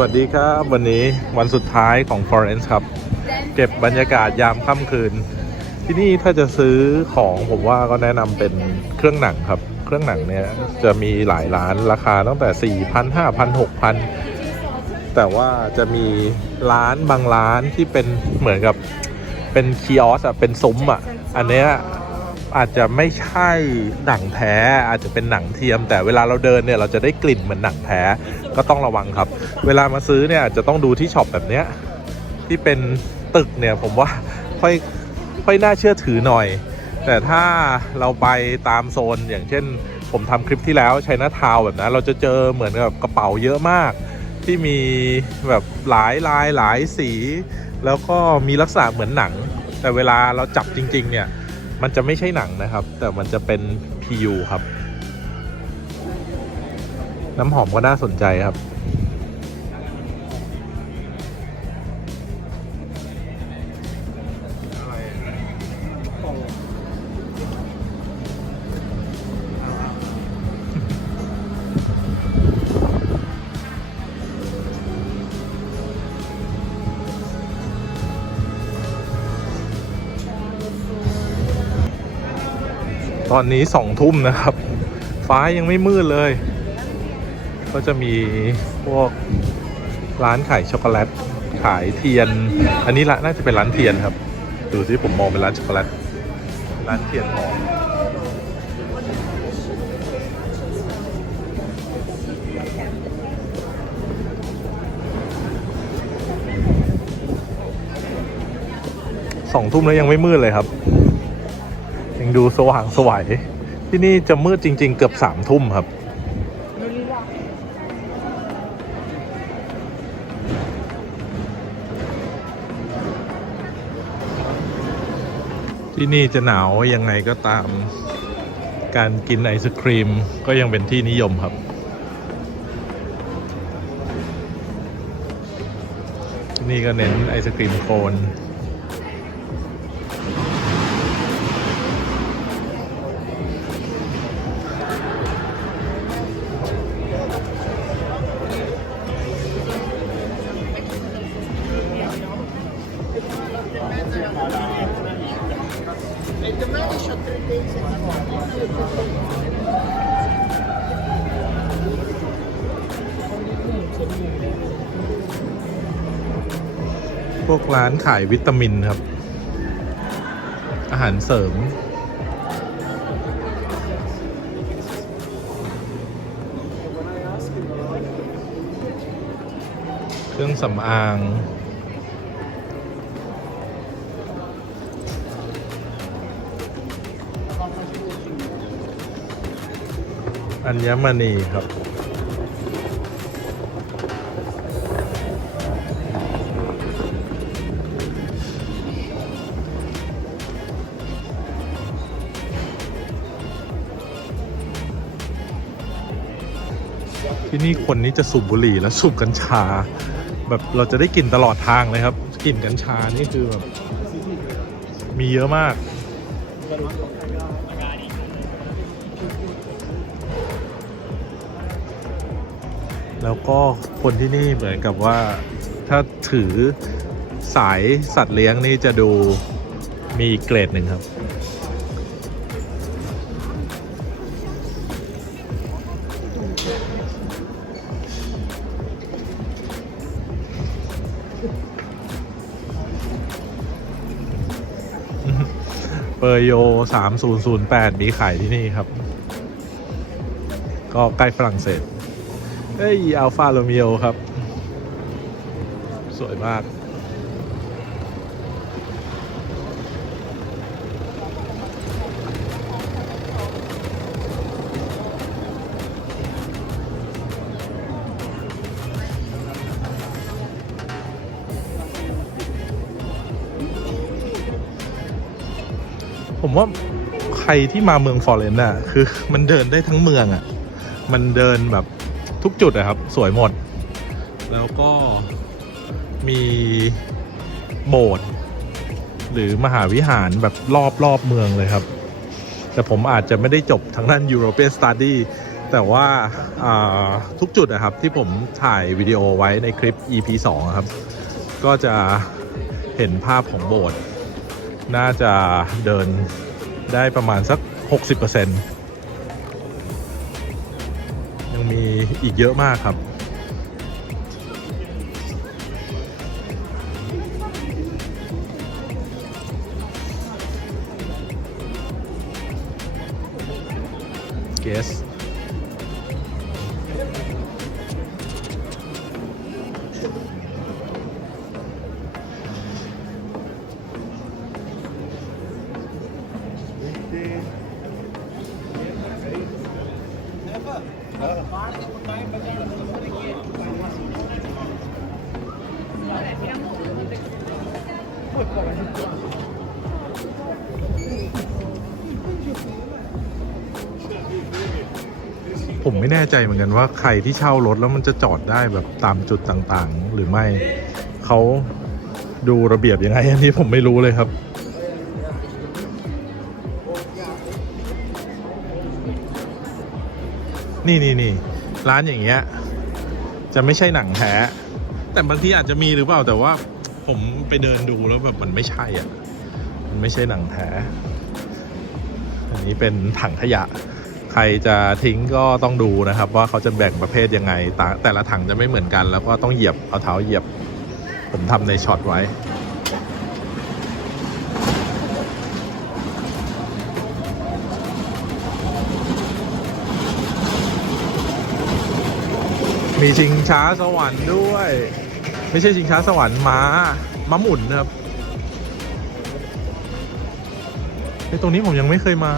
วัสดีครับ วันนี้วันสุดท้ายของ Florence ครับ เก็บบรรยากาศยามค่ำคืน ที่นี่ถ้าจะซื้อของผมว่าก็แนะนำเป็นเครื่องหนังครับ เครื่องหนังเนี่ยจะมีหลายร้านราคาตั้งแต่ 4,000 5,000 6,000 แต่ว่าจะมีร้านบางร้านที่เป็นเหมือนกับเป็นคีออสอะเป็นซุ้มอะอันเนี้ย อาจจะไม่ใช่หนังแท้อาจจะเป็นหนังเทียม แต่เวลาเราเดินเนี่ยเราจะได้กลิ่นเหมือนหนังแท้ก็ต้องระวังครับ เวลามาซื้อเนี่ยอาจจะต้องดูที่ช็อปแบบเนี้ยที่เป็นตึกเนี่ยผมว่าค่อยค่อยน่าเชื่อถือหน่อย แต่ถ้าเราไปตามโซนอย่างเช่น ผมทำคลิปที่แล้วใช้หน้าทาวแบบนั้นเราจะเจอเหมือนกับกระเป๋าเยอะมาก ที่มีแบบหลายลายหลายสี แล้วก็มีลักษณะเหมือนหนัง แต่เวลาเราจับจริง ๆ เนี่ย มันจะไม่ใช่หนังนะครับ แต่มันจะเป็น PU ครับ น้ำหอมก็น่าสนใจครับ อนนี้สองทุ่มนะครับ ฟ้ายังไม่มืดเลย ก็จะมีพวกร้านขายช็อกโกแลตขายเทียน อันนี้ละน่าจะเป็นร้านเทียนครับ ดูที่ผมมองเป็นร้านช็อกโกแลตร้านเทียนหอมสองทุ่มแล้วยังไม่มืดเลยครับ ยังดูสว่างสวยที่นี่จะมืดจริง ๆ เกือบสามทุ่มครับ ที่นี่จะหนาวยังไงก็ตาม การกินไอศครีมก็ยังเป็นที่นิยมครับนี่ก็เน้นไอศครีมโคน พวกร้านขายวิตามินครับ อาหารเสริมเครื่องสำอาง อัญมณีครับที่นี่คนนี้จะสูบบุหรี่และสูบกัญชา แบบเราจะได้กลิ่นตลอดทางเลยครับกลิ่นกัญชานี่คือแบบมีเยอะมาก แล้วก็คนที่นี่เหมือนกับว่าถ้าถือสายสัตว์เลี้ยงนี่จะดูมีเกรดหนึ่งครับ เปอร์โย 3008 มีขายที่นี่ครับ ก็ใกล้ฝรั่งเศส เอ้ยอัลฟาโรเมโอครับ สวยมาก ผมว่าใครที่มาเมืองฟอร์เรนต์น่ะ คือมันเดินได้ทั้งเมืองอะ มันเดินแบบ ทุกจุดอะครับ สวยหมด แล้วก็มีโบสถ์หรือมหาวิหารแบบรอบรอบเมืองเลยครับ แต่ผมอาจจะไม่ได้จบทางด้าน European Study แต่ว่าาทุกจุดนะครับที่ผมถ่ายวิดีโอไว้ในคลิป EP 2อะครับ ก็จะเห็นภาพของโบสถ์น่าจะเดินได้ประมาณสัก 60%ยัง มีอีกเยอะมากครับเกส ผมไม่แน่ใจเหมือนกันว่าใครที่เช่ารถแล้วมันจะจอดได้แบบตามจุดต่างๆ หรือไม่เขาดูระเบียบยังไงอันนี้ผมไม่รู้เลยครับ นี่นี่นี่ร้านอย่างเงี้ย จะไม่ใช่หนังแท้แต่บางทีอาจจะมีหรือเปล่าแต่ว่าผมไปเดินดูแล้วแบบมันไม่ใช่อะ มันไม่ใช่หนังแท้ อันนี้เป็นถังขยะ ใครจะทิ้งก็ต้องดูนะครับ ว่าเขาจะแบ่งประเภทยังไง แต่ละถังจะไม่เหมือนกัน แล้วก็ต้องเหยียบเอาเท้าเหยียบ ผมทำในช็อตไว้มีชิงช้าสวรรค์ด้วย ไม่ใช่ชิงช้าสวรรค์ม้าม้าหมุนครับไอตรงนี้ผมยังไม่เคยมา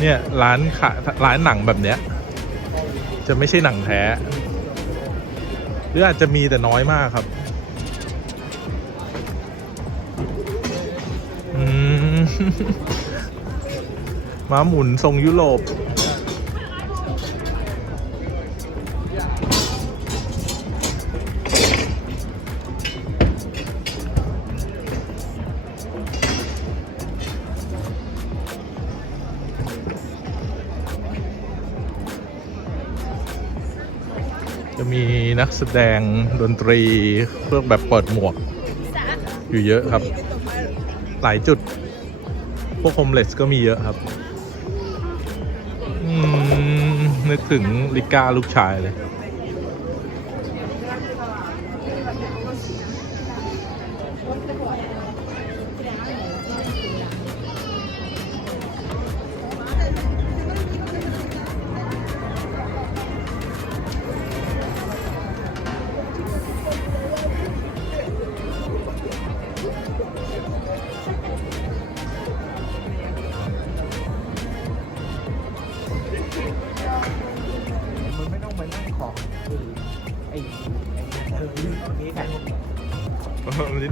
เนี่ย ร้านขะร้านหนังแบบเนี้ย จะไม่ใช่หนังแท้ หรืออาจจะมีแต่น้อยมากครับ อืม ม้าหมุนทรงยุโรป มีนักแสดงดนตรีเพื่อแบบเปิดหมวก อยู่เยอะครับ หลายจุด พวกโฮมเลสก็มีเยอะครับนึกถึงลิก้าลูกชายเลย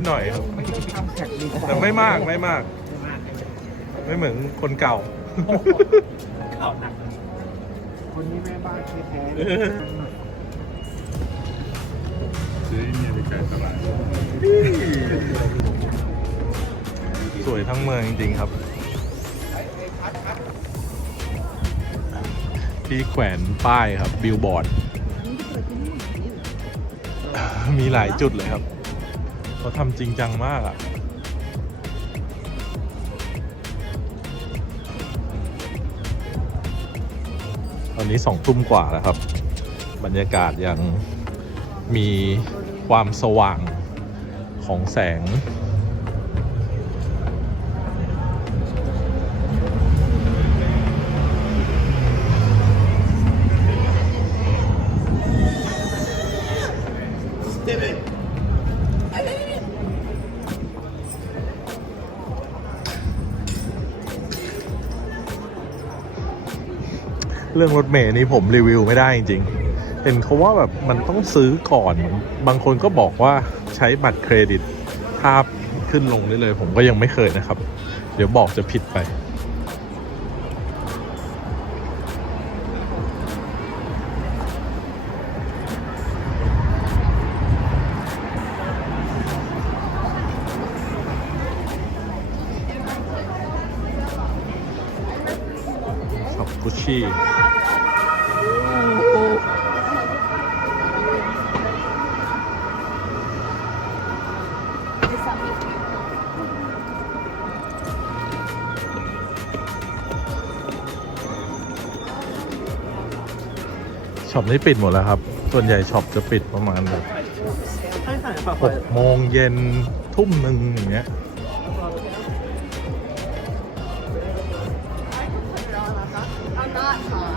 หน่อยครับไม่ต้องทำแท็กดีแต่ไม่มากไม่มาก ไม่มากเลยไม่เหมือนคนเก่าข่าวหนักคนนี้แม่บ้านแท้ๆเลยซื้อเนี่ยไปขายตลาดสวยทั้งเมืองจริงๆครับ ที่แขวนป้ายครับบิลบอร์ด มีหลายจุดเลยครับ เขาทำจริงจังมากอะ่ะตอนนี้สองทุ่มกว่าแล้วครับ บรรยากาศยังมีความสว่างของแสง เรื่องรถเมย์นี่ผมรีวิวไม่ได้จริงๆเห็นเขาว่าแบบมันต้องซื้อก่อน บางคนก็บอกว่าใช้บัตรเครดิตภาพขึ้นลงได้เลย ผมก็ยังไม่เคยนะครับ เดี๋ยวบอกจะผิดไป ช็อปนี้ปิดหมดแล้วครับ ส่วนใหญ่ช็อปจะปิดประมาณแบบใช่ใช่ปะหกโมงเย็นทุ่มหนึ่งอย่างเงี้ย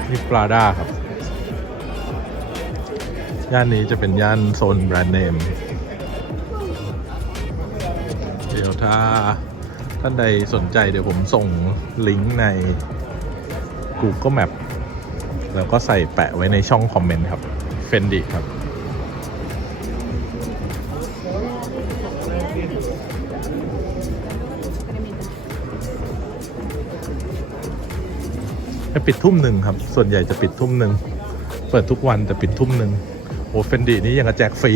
นี่ปลาด้าครับ ย่านนี้จะเป็นย่านโซนแบรนด์เนม เดี๋ยวถ้าท่านใดสนใจเดี๋ยวผมส่งลิงก์ใน Google Map แล้วก็ใส่แปะไว้ในช่องคอมเมนต์ครับ เฟนดีครับ จะปิดทุ่มหนึ่งครับ ส่วนใหญ่จะปิดทุ่มหนึ่ง เปิดทุกวันแต่ปิดทุ่มหนึ่งโอ้เฟนดีนี่ยังกระแจกฟรี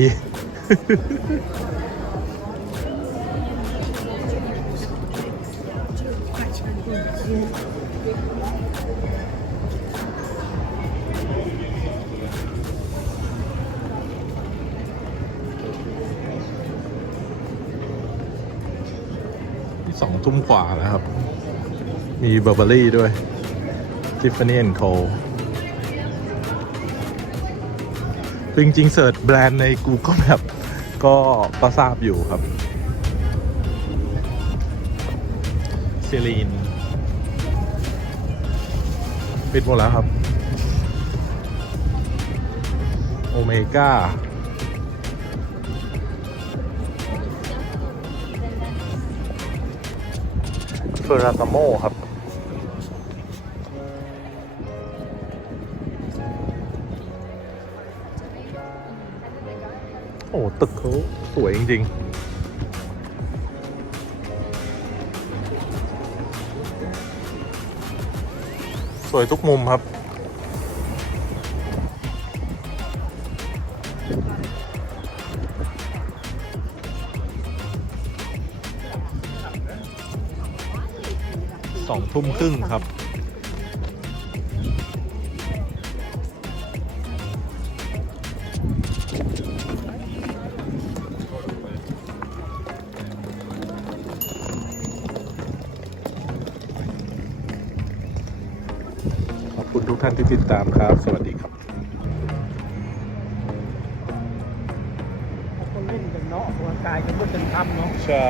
ที่สองทุ่มกว่าแล้วครับ มีเบอร์เบอรี่ด้วย Tiffany Co จริงๆเสิร์ชแบรนด์ใน Google Map ก็ก็ทราบอยู่ครับเซรีนปิดหมดแล้วครับ โอเมก้าเฟอร์ราตาโมครับ โอ้ตึกเขาสวยจริงๆ สวยทุกมุมครับ สองทุ่มครึ่งครับ ทุกท่านที่ติดตามครับ สวัสดีครับคนเล่นกันเนาะออกกำลังกายกันเพื่อเป็นทำเนาะใช่